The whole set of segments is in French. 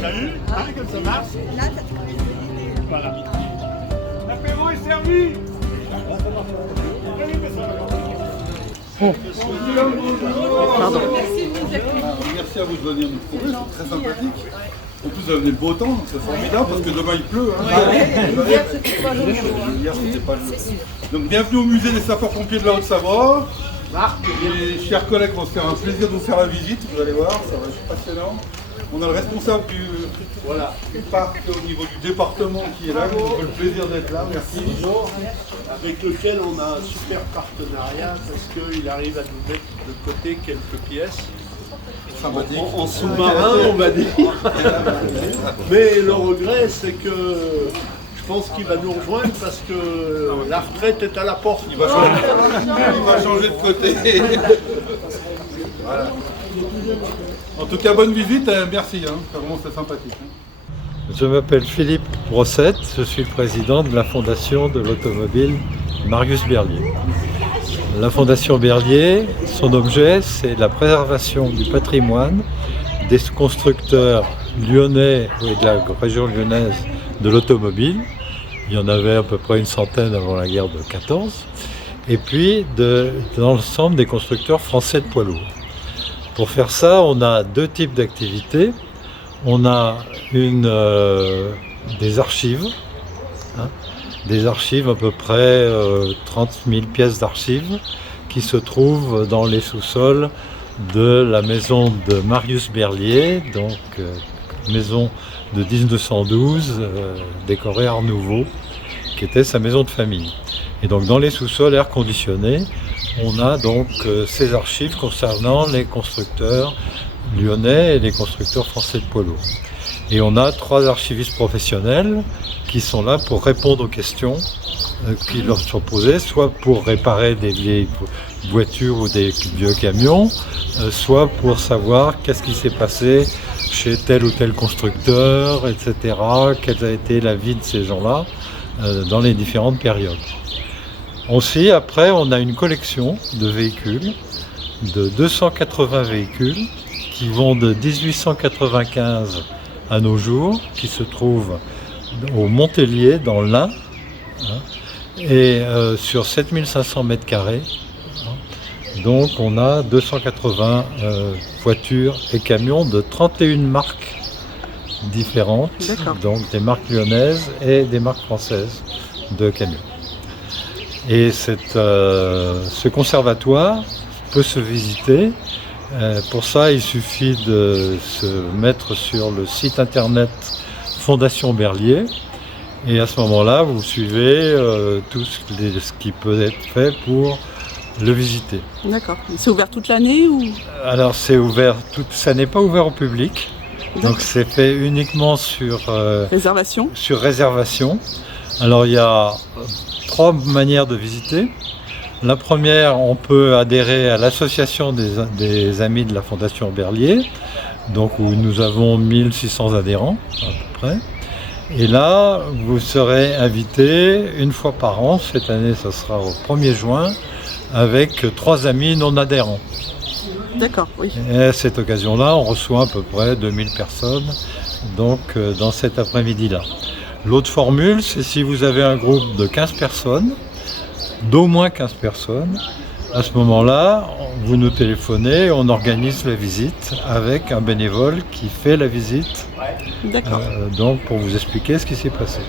Salut, comme ça marche. Voilà. L'apéro est servi. Pardon. Merci à vous de venir nous trouver, c'est très sympathique. En plus, vous avez le beau temps, donc c'est formidable parce que demain il pleut. Hier, c'était pas le jour. Donc, bienvenue au musée des sapeurs-pompiers de la Haute-Savoie. Les chers collègues vont se faire un plaisir de vous faire la visite, vous allez voir, ça va être passionnant. On a le responsable du parc au niveau du département qui est là, qui nous fait le plaisir d'être là, merci. Bonjour, avec lequel on a un super partenariat parce qu'il arrive à nous mettre de côté quelques pièces. Sympathique. En sous-marin, on va dire. Mais le regret, c'est que je pense qu'il va nous rejoindre parce que la retraite est à la porte. Il va changer de côté. Voilà. En tout cas, bonne visite, merci, ça vraiment c'est sympathique. Je m'appelle Philippe Brossette, je suis le président de la Fondation de l'Automobile Marius Berlier. La Fondation Berlier, son objet, c'est la préservation du patrimoine des constructeurs lyonnais et de la région lyonnaise de l'automobile. Il y en avait à peu près une centaine avant la guerre de 14. Et puis dans l'ensemble des constructeurs français de poids lourds. Pour faire ça, on a deux types d'activités. On a des archives, des archives à peu près 30 000 pièces d'archives qui se trouvent dans les sous-sols de la maison de Marius Berlier, donc maison de 1912, décorée Art Nouveau, qui était sa maison de famille. Et donc dans les sous-sols air conditionnés, on a donc ces archives concernant les constructeurs lyonnais et les constructeurs français de poids lourds. Et on a 3 archivistes professionnels qui sont là pour répondre aux questions qui leur sont posées, soit pour réparer des vieilles voitures ou des vieux camions, soit pour savoir qu'est-ce qui s'est passé chez tel ou tel constructeur, etc., quelle a été la vie de ces gens-là dans les différentes périodes. Aussi, après, on a une collection de véhicules, de 280 véhicules, qui vont de 1895 à nos jours, qui se trouvent au Montélier, dans l'Ain, et sur 7500 mètres carrés. Donc on a 280 voitures et camions de 31 marques différentes, donc des marques lyonnaises et des marques françaises de camions. Et ce conservatoire peut se visiter. Pour ça, il suffit de se mettre sur le site internet Fondation Berlier. Et à ce moment-là, vous suivez tout ce qui peut être fait pour le visiter. D'accord. C'est ouvert toute l'année ou... Alors c'est ouvert, ça n'est pas ouvert au public. Donc c'est fait uniquement sur réservation. Alors il y a 3 manières de visiter. La première, on peut adhérer à l'association des amis de la Fondation Berlier, donc où nous avons 1600 adhérents à peu près. Et là, vous serez invité une fois par an, cette année ça sera au 1er juin, avec 3 amis non adhérents. D'accord, oui. Et à cette occasion-là, on reçoit à peu près 2000 personnes donc, dans cet après-midi-là. L'autre formule, c'est si vous avez un groupe de 15 personnes, d'au moins 15 personnes, à ce moment-là, vous nous téléphonez, on organise la visite avec un bénévole qui fait la visite, donc pour vous expliquer ce qui s'est passé.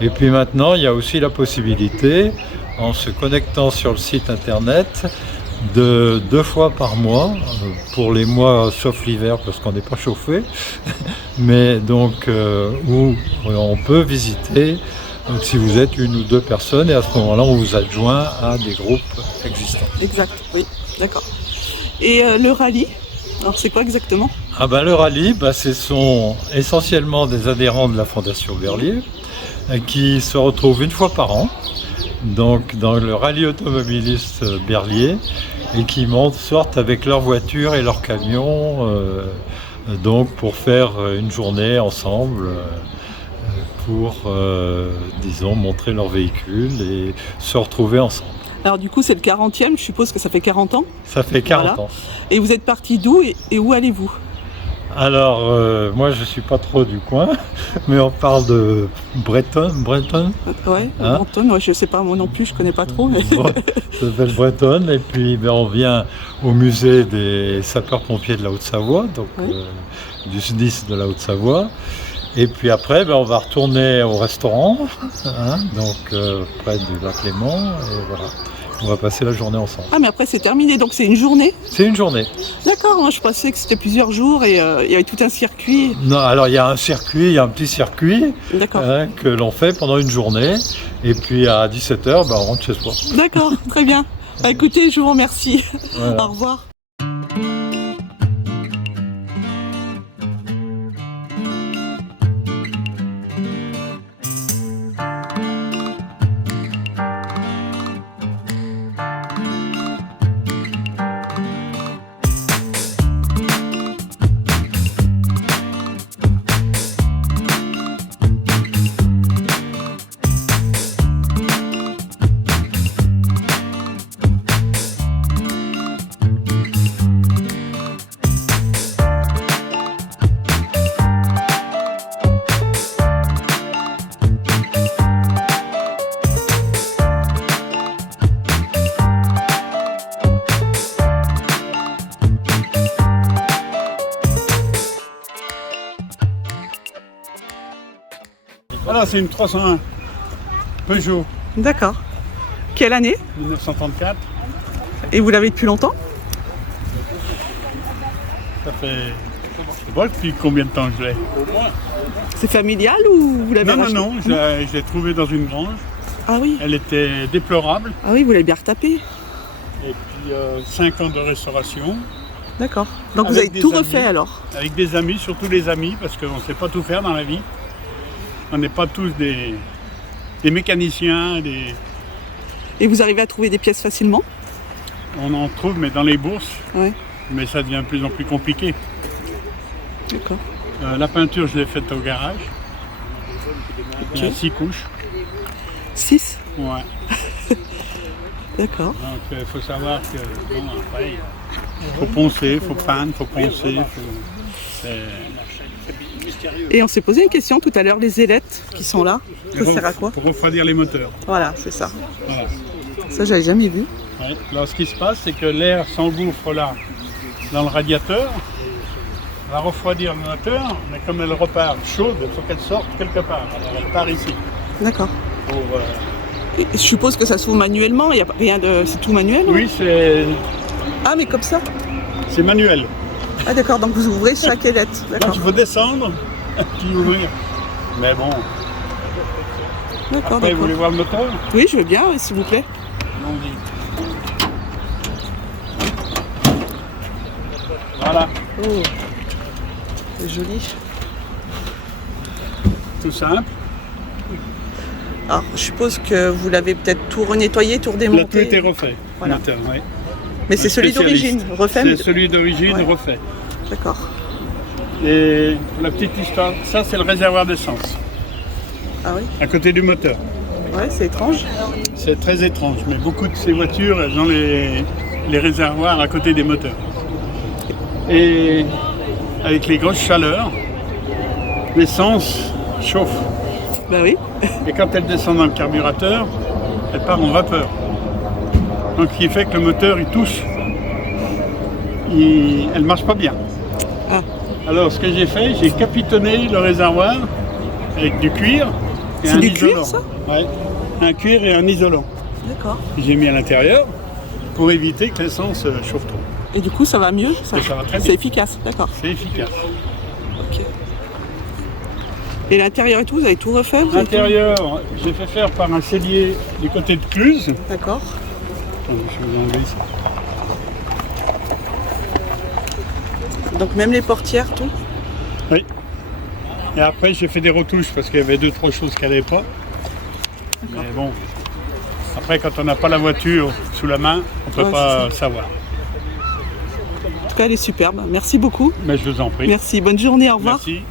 Et puis maintenant, il y a aussi la possibilité, en se connectant sur le site internet, de 2 fois par mois, pour les mois sauf l'hiver parce qu'on n'est pas chauffé, mais donc où on peut visiter. Donc si vous êtes 1 ou 2 personnes, et à ce moment-là, on vous adjoint à des groupes existants. Exact, oui, d'accord. Et le rallye, alors c'est quoi exactement? Le rallye, ce sont essentiellement des adhérents de la Fondation Berlier qui se retrouvent 1 fois par an, donc dans le rallye automobiliste Berlier, et qui sortent avec leur voiture et leur camion, donc pour faire une journée ensemble. Pour, disons, montrer leur véhicule et se retrouver ensemble. Alors du coup, c'est le 40e, je suppose que ça fait 40 ans? Ça fait 40 ans. Et vous êtes parti d'où et où allez-vous? Alors, moi je suis pas trop du coin, mais on parle de Breton. Ouais, Hein Bretonne, ouais, je sais pas, moi non plus, je connais pas trop. Mais... Bon, ça s'appelle Bretonne. Et puis ben, on vient au musée des sapeurs-pompiers de la Haute-Savoie, donc Oui. du SDIS de la Haute-Savoie. Et puis après, ben, on va retourner au restaurant, hein, donc près du lac Léman. Et voilà, on va passer la journée ensemble. Ah, mais après c'est terminé, donc c'est une journée. C'est une journée. D'accord, moi je pensais que c'était plusieurs jours et il y avait tout un circuit. Non, alors il y a un circuit, il y a un petit circuit D'accord. que l'on fait pendant une journée. Et puis à 17h, ben, on rentre chez soi. D'accord, très bien. Bah, écoutez, je vous remercie. Voilà. Au revoir. Voilà, c'est une 301 Peugeot D'accord. Quelle année? 1934. Et vous l'avez depuis longtemps? Ça fait. Je sais pas depuis combien de temps je l'ai. C'est familial ou vous l'avez Non, non, racheté? non, je l'ai trouvée dans une grange. Ah oui. Elle était déplorable. Ah oui, vous l'avez bien retapé. Et puis 5 ans de restauration. D'accord. Donc vous Avec avez des tout amis. refait alors? Avec des amis, surtout les amis, parce qu'on ne sait pas tout faire dans la vie. On n'est pas tous des mécaniciens, Et vous arrivez à trouver des pièces facilement? on en trouve, mais dans les bourses. Ouais. Mais ça devient de plus en plus compliqué. D'accord. La peinture, je l'ai faite au garage. Il y a 6 couches. 6? Ouais. D'accord. Donc il faut savoir que bon, après, il faut poncer, il faut peindre, il faut poncer. Et on s'est posé une question tout à l'heure, les ailettes qui sont là, ça sert à quoi? Pour refroidir les moteurs. Voilà, c'est ça. Voilà. Ça, j'avais jamais vu. Ouais. Alors ce qui se passe, c'est que l'air s'engouffre là dans le radiateur, va refroidir le moteur, mais comme elle repart chaude, il faut qu'elle sorte quelque part. Alors elle part ici. D'accord. Pour, Et je suppose que ça s'ouvre manuellement, il n'y a rien de... C'est tout manuel? Oui, c'est Ah, mais comme ça? manuel. Ah d'accord, donc vous ouvrez chaque ailette. Donc D'accord. il faut descendre puis ouvrir. Mais bon, D'accord, après vous d'accord. voulez voir le moteur? Oui, je veux bien, oui, s'il vous plaît. Allons-y. Voilà, Oh, c'est joli. tout simple. Alors, je suppose que vous l'avez peut-être tout renettoyé, tout Il a tout redémonté. été refait. Voilà. le moteur, ouais. Mais c'est Un celui d'origine, spécialiste. refait. C'est mais- celui d'origine Ouais. refait. D'accord. Et la petite histoire, ça c'est le réservoir d'essence, Ah oui, à côté du moteur. ouais, c'est étrange. C'est très étrange, mais beaucoup de ces voitures, elles ont les réservoirs à côté des moteurs. Et avec les grosses chaleurs, l'essence chauffe. Bah oui. Et quand elle descend dans le carburateur, elle part en vapeur. Donc ce qui fait que le moteur il tousse. Elle ne marche pas bien. Ah. Alors ce que j'ai fait, j'ai capitonné le réservoir avec du cuir et C'est un du isolant. cuir, ça? Ouais. Un cuir et un isolant. D'accord. J'ai mis à l'intérieur pour éviter que l'essence chauffe trop. Et du coup, ça va mieux? Et ça va très C'est bien. efficace, d'accord. C'est efficace. Ok. Et l'intérieur et tout, vous avez tout refait? Vous avez tout- L'intérieur, j'ai fait faire par un cellier du côté de Cluse. D'accord. Attendez, je vais vous enlever ça. Donc même les portières, tout? Oui. Et après, j'ai fait des retouches parce qu'il y avait 2-3 choses qui n'allaient pas. Mais bon, après, quand on n'a pas la voiture sous la main, on ne peut Ouais, pas savoir. En tout cas, elle est superbe. Merci beaucoup. Mais je vous en prie. Merci. Bonne journée. Au revoir. Merci.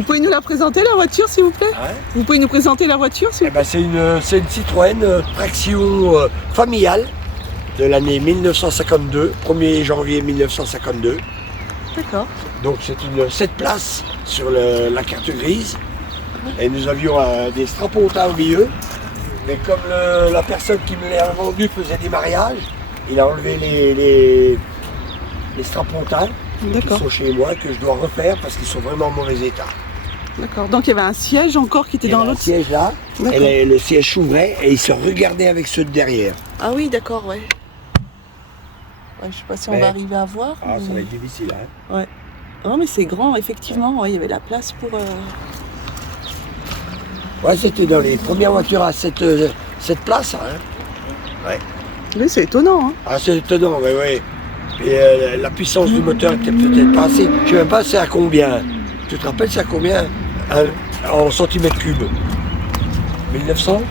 Vous pouvez nous la présenter, la voiture, s'il vous plaît? Ouais. Vous pouvez nous présenter la voiture, s'il vous plaît? C'est une Citroën traction familiale de l'année 1952, 1er janvier 1952. D'accord. Donc c'est une 7 places sur la carte grise. Et nous avions des strapontins au milieu. Mais comme la personne qui me l'a vendu faisait des mariages, il a enlevé les strapontins qui sont chez moi, que je dois refaire parce qu'ils sont vraiment en mauvais état. D'accord. Donc il y avait un siège encore qui était dans l'autre. Le siège là, et le siège s'ouvrait et il se regardait avec ceux de derrière. Ah oui, d'accord, ouais. Ouais, je sais pas si on va arriver à voir. Ah, ça va être difficile, hein. Ouais. Non, mais c'est grand, effectivement. Ouais, il y avait la place pour. Ouais, c'était dans les premières voitures à cette place, hein. Ouais. Oui, c'est étonnant, hein. Ah, c'est étonnant, oui, oui. Et la puissance du moteur était peut-être pas assez. Je ne sais même pas c'est à combien. Tu te rappelles c'est à combien en centimètres cubes? 1900?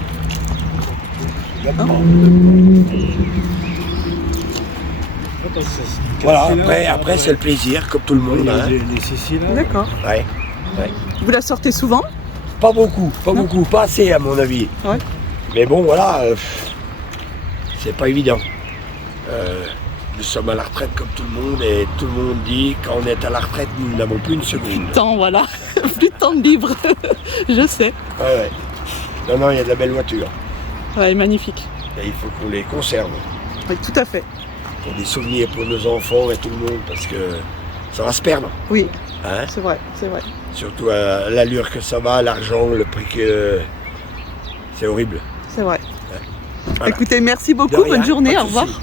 Voilà, après c'est le plaisir, comme tout le monde. Hein. D'accord. Ouais. Vous la sortez souvent? Pas beaucoup, pas assez à mon avis. Ouais. Mais bon, voilà, c'est pas évident. Nous sommes à la retraite comme tout le monde et tout le monde dit quand on est à la retraite, nous n'avons plus une seconde. Plus de temps, voilà. Plus de temps de libre. Je sais. Ouais. Non, il y a de la belle voiture. Ouais, magnifique. Et il faut qu'on les conserve. Oui, tout à fait. Pour des souvenirs pour nos enfants et tout le monde, parce que ça va se perdre. Oui, hein? C'est vrai, c'est vrai. Surtout à l'allure que ça va, l'argent, le prix que... C'est horrible. C'est vrai. Ouais. Voilà. Écoutez, merci beaucoup, De rien, bonne journée, pas de au revoir. soucis.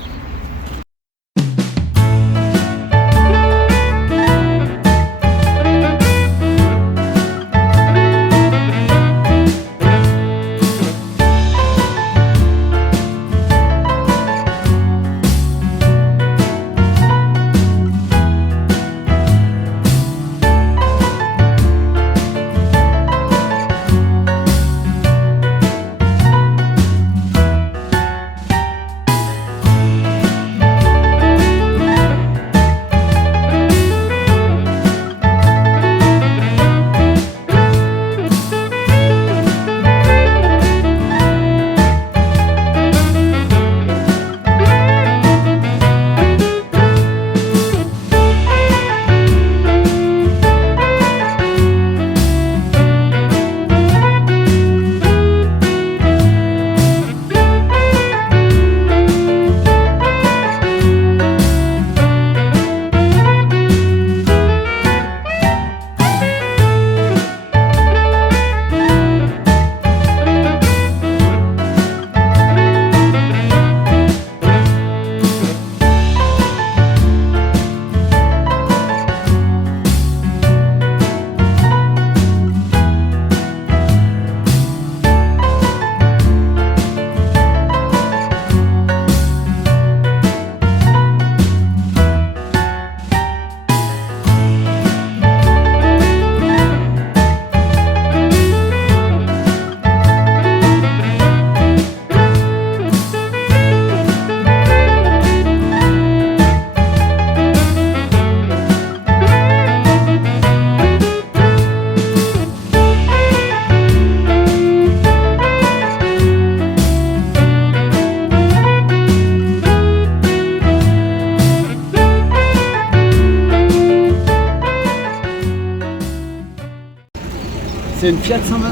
C'est une Fiat 120.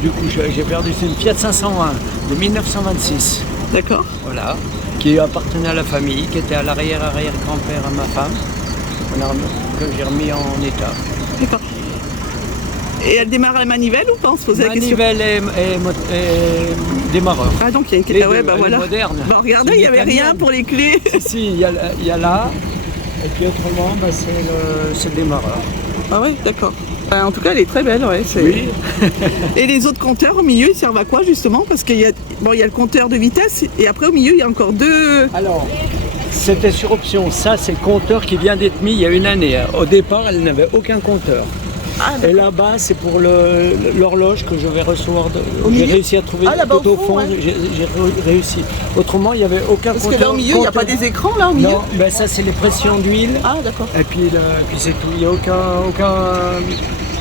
Du coup, j'ai perdu. C'est une Fiat 520 de 1926. D'accord. Voilà. Qui appartenait à la famille, qui était à l'arrière-arrière-grand-père à ma femme. Que j'ai remis en état. D'accord. Et elle démarre à la manivelle ou pas? On se posait la question. Manivelle et démarreur. Ah, donc il y a une clé. Les Ouais, deux, bah elle est voilà. moderne. Bah regardez, il n'y avait rien pour les clés. Si, il y a là. Et puis autrement, bah, c'est le démarreur. Ah ouais, d'accord. En tout cas, elle est très belle, ouais. Oui. Et les autres compteurs au milieu, ils servent à quoi justement? Parce qu'il y a, il y a le compteur de vitesse et après au milieu, il y a encore deux. Alors, c'était sur option. Ça, c'est le compteur qui vient d'être mis il y a une année. Au départ, elle n'avait aucun compteur. Et là-bas, c'est pour l'horloge que je vais recevoir. J'ai milieu réussi à trouver là-bas tout au fond. ouais. J'ai réussi. Autrement, il n'y avait aucun Parce que là au milieu, il n'y a pas des écrans là au milieu? Non, ben ça c'est les pressions d'huile. Ah d'accord. Et puis c'est tout. Il n'y a aucun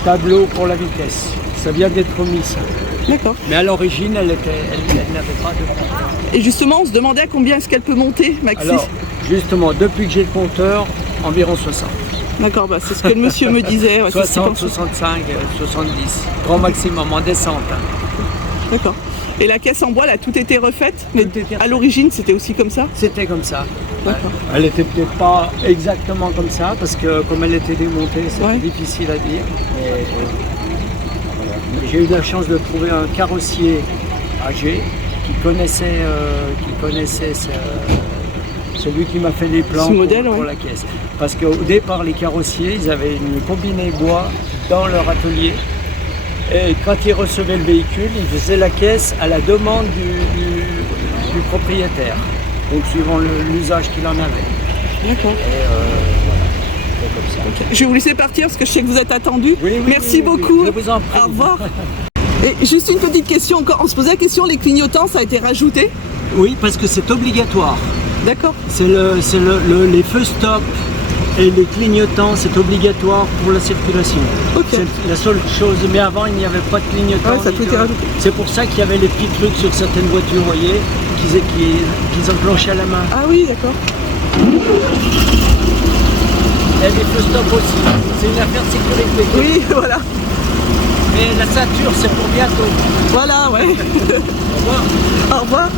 tableau pour la vitesse. Ça vient d'être mis ça. D'accord. Mais à l'origine, elle n'avait pas de... Et justement, on se demandait à combien est-ce qu'elle peut monter, Maxi? Alors, justement, depuis que j'ai le compteur, environ 60. D'accord, bah, c'est ce que le monsieur me disait. Ouais, 60, 65, 70. Grand maximum en descente. Hein. D'accord. Et la caisse en bois, elle a tout été refaite? Mais Tout était à l'origine, c'était aussi comme ça? C'était comme ça. Ouais. D'accord. Elle n'était peut-être pas exactement comme ça, parce que comme elle était démontée, c'était Ouais. difficile à dire. Mais j'ai eu la chance de trouver un carrossier âgé qui connaissait celui qui m'a fait les plans Ce modèle, pour ouais. la caisse. Parce qu'au départ, les carrossiers, ils avaient une combinée bois dans leur atelier. Et quand ils recevaient le véhicule, ils faisaient la caisse à la demande du propriétaire. Donc suivant l'usage qu'il en avait. D'accord. Et voilà, c'est comme ça. Je vais vous laisser partir parce que je sais que vous êtes attendu. Oui, oui, Merci oui, oui, beaucoup. je vous en prie. Au revoir. Et juste une petite question encore. On se posait la question, les clignotants, ça a été rajouté? Oui, parce que c'est obligatoire. D'accord. C'est les feux stop et les clignotants, c'est obligatoire pour la circulation. Ok. C'est la seule chose, mais avant il n'y avait pas de clignotants. Ouais, ça a tout été rajouté. C'est pour ça qu'il y avait les petits trucs sur certaines voitures, vous voyez, qu'ils enclenchaient à la main. Ah oui, d'accord. Il y a des feux stop aussi, c'est une affaire de sécurité. Oui, voilà. Mais la ceinture, c'est pour bientôt. Voilà, ouais. Au revoir. Au revoir.